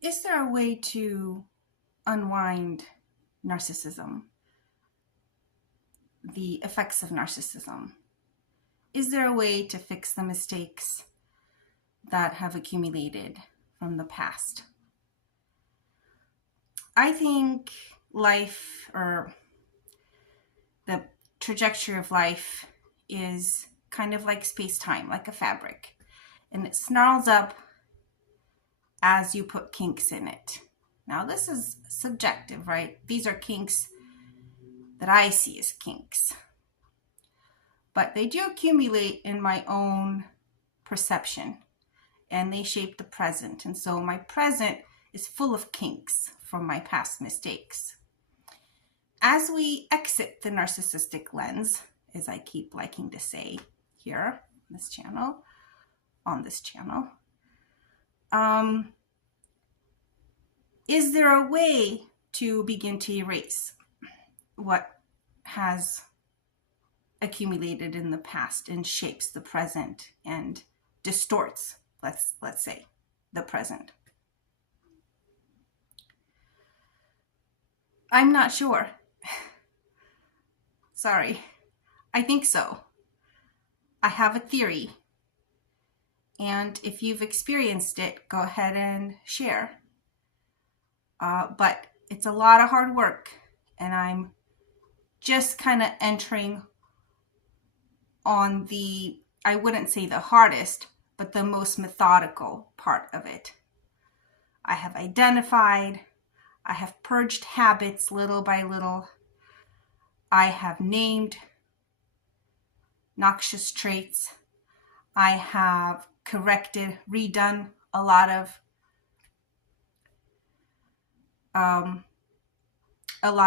Is there a way to unwind narcissism, the effects of narcissism? Is there a way to fix the mistakes that have accumulated from the past? I think life, or the trajectory of life, is kind of like space-time, like a fabric. And it snarls up as you put kinks in it. Now, this is subjective, right? These are kinks that I see as kinks. But they do accumulate in my own perception, and they shape the present. And so my present is full of kinks from my past mistakes. As we exit the narcissistic lens, as I keep liking to say here on this channel, is there a way to begin to erase what has accumulated in the past and shapes the present and distorts, let's say, the present? I'm not sure. Sorry. I think so. I have a theory. And if you've experienced it, go ahead and share. But it's a lot of hard work, and I'm just kind of entering on the, I wouldn't say the hardest, but the most methodical part of it. I have identified, I have purged habits little by little. I have named noxious traits. I have corrected, redone a lot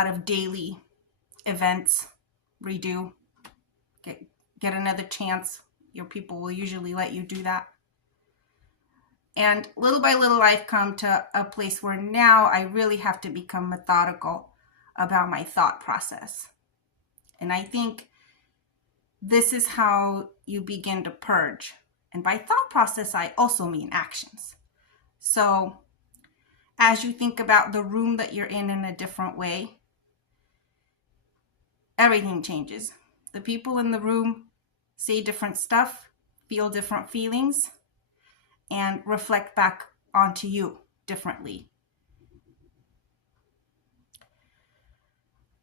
of daily events. Redo, get another chance. Your people will usually let you do that. And little by little, I've come to a place where now I really have to become methodical about my thought process. And I think this is how you begin to purge. And by thought process, I also mean actions. So as you think about the room that you're in a different way, everything changes. The people in the room say different stuff, feel different feelings, and reflect back onto you differently.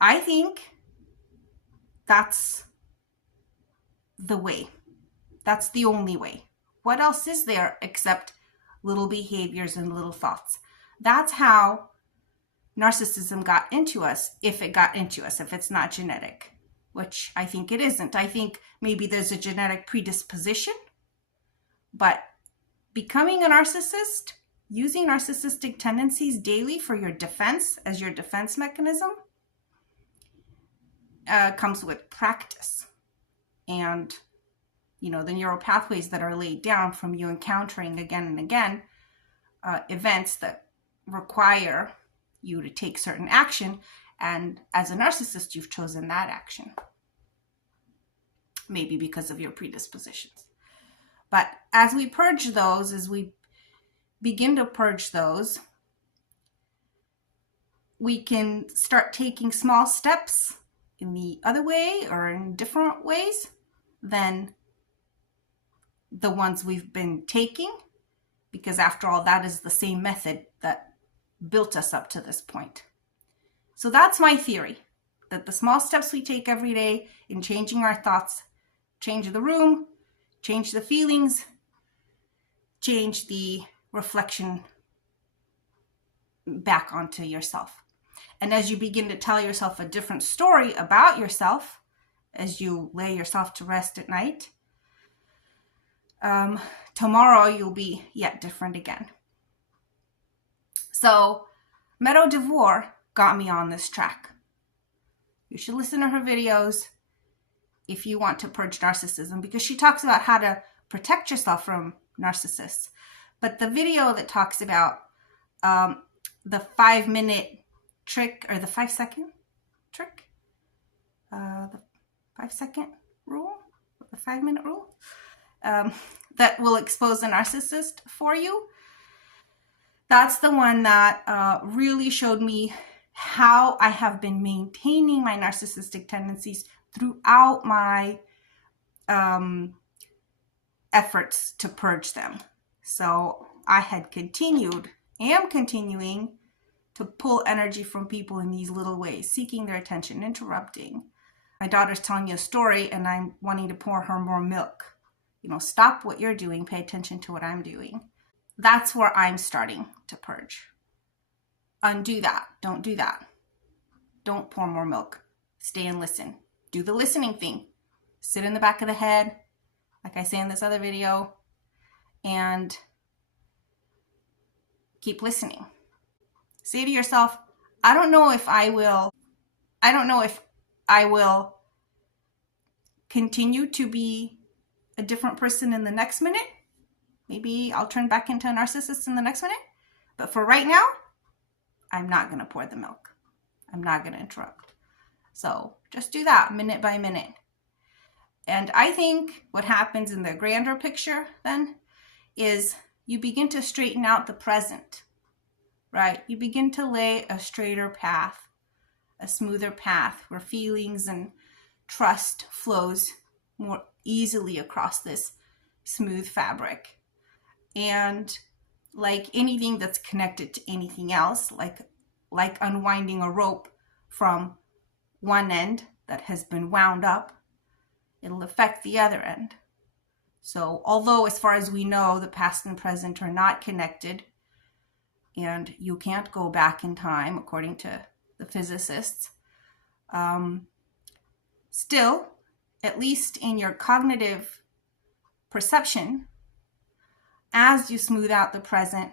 I think that's the way. That's the only way. What else is there except little behaviors and little thoughts? That's how narcissism got into us, if it got into us, if it's not genetic, which I think it isn't. I think maybe there's a genetic predisposition, but becoming a narcissist, using narcissistic tendencies daily for your defense, as your defense mechanism, comes with practice. And, the neural pathways that are laid down from you encountering again and again events that require you to take certain action. And as a narcissist, you've chosen that action. Maybe because of your predispositions. But as we purge those, as we begin to purge those, we can start taking small steps in the other way or in different ways than the ones we've been taking, because after all, that is the same method that built us up to this point. So that's my theory, that the small steps we take every day in changing our thoughts change the room, change the feelings, change the reflection back onto yourself. And as you begin to tell yourself a different story about yourself, as you lay yourself to rest at night, tomorrow you'll be yet different again. So Meadow DeVore got me on this track. You should listen to her videos if you want to purge narcissism, because she talks about how to protect yourself from narcissists. But the video that talks about the 5-minute trick, or the 5-second trick, the 5-second rule, the 5-minute rule, that will expose a narcissist for you. That's the one that really showed me how I have been maintaining my narcissistic tendencies throughout my efforts to purge them. So I had am continuing to pull energy from people in these little ways, seeking their attention, interrupting. My daughter's telling me a story and I'm wanting to pour her more milk. Stop what you're doing, pay attention to what I'm doing. That's where I'm starting to purge. Undo that. Don't do that. Don't pour more milk. Stay and listen. Do the listening thing. Sit in the back of the head, like I say in this other video, and keep listening. Say to yourself, I don't know if I will continue to be a different person in the next minute. Maybe I'll turn back into a narcissist in the next minute. But for right now, I'm not going to pour the milk. I'm not going to interrupt. So just do that minute by minute. And I think what happens in the grander picture then is you begin to straighten out the present, right? You begin to lay a straighter path, a smoother path where feelings and trust flows more easily across this smooth fabric. And like anything that's connected to anything else, like unwinding a rope from one end that has been wound up, it'll affect the other end. So although as far as we know, the past and present are not connected, and you can't go back in time according to the physicists, still, at least in your cognitive perception, as you smooth out the present,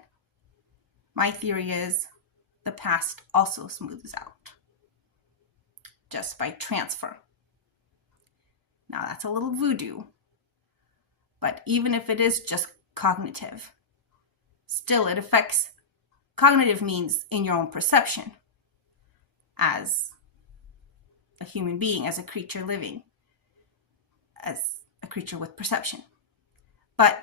my theory is the past also smooths out just by transfer. Now that's a little voodoo, but even if it is just cognitive, still it affects. Cognitive means in your own perception as a human being, as a creature living, as a creature with perception. But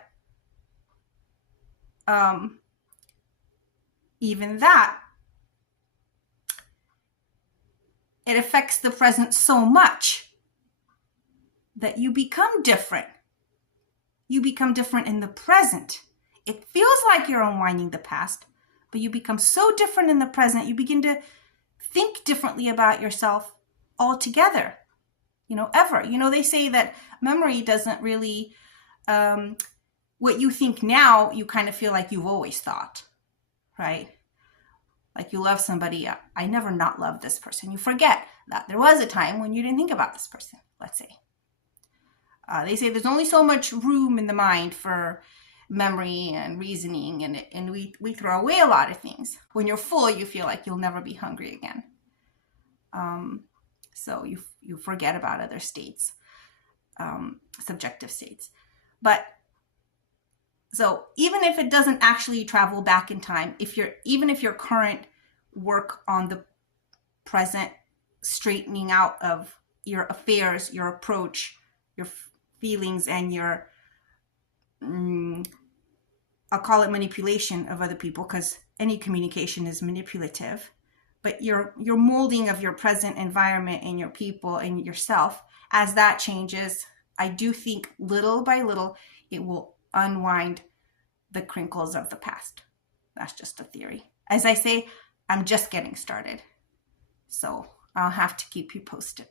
even that, it affects the present so much that you become different. You become different in the present. It feels like you're unwinding the past, but you become so different in the present. You begin to think differently about yourself altogether, ever. They say that memory doesn't really, what you think now, you kind of feel like you've always thought, right? Like you love somebody, I never not loved this person. You forget that there was a time when you didn't think about this person, let's say. They say there's only so much room in the mind for memory and reasoning, and we throw away a lot of things. When you're full, you feel like you'll never be hungry again. So you forget about other states, subjective states. But so even if it doesn't actually travel back in time, even if your current work on the present, straightening out of your affairs, your approach, your feelings, and your I'll call it manipulation of other people, because any communication is manipulative, but your molding of your present environment and your people and yourself, as that changes, I do think little by little it will unwind the crinkles of the past. That's just a theory. As I say, I'm just getting started, so I'll have to keep you posted.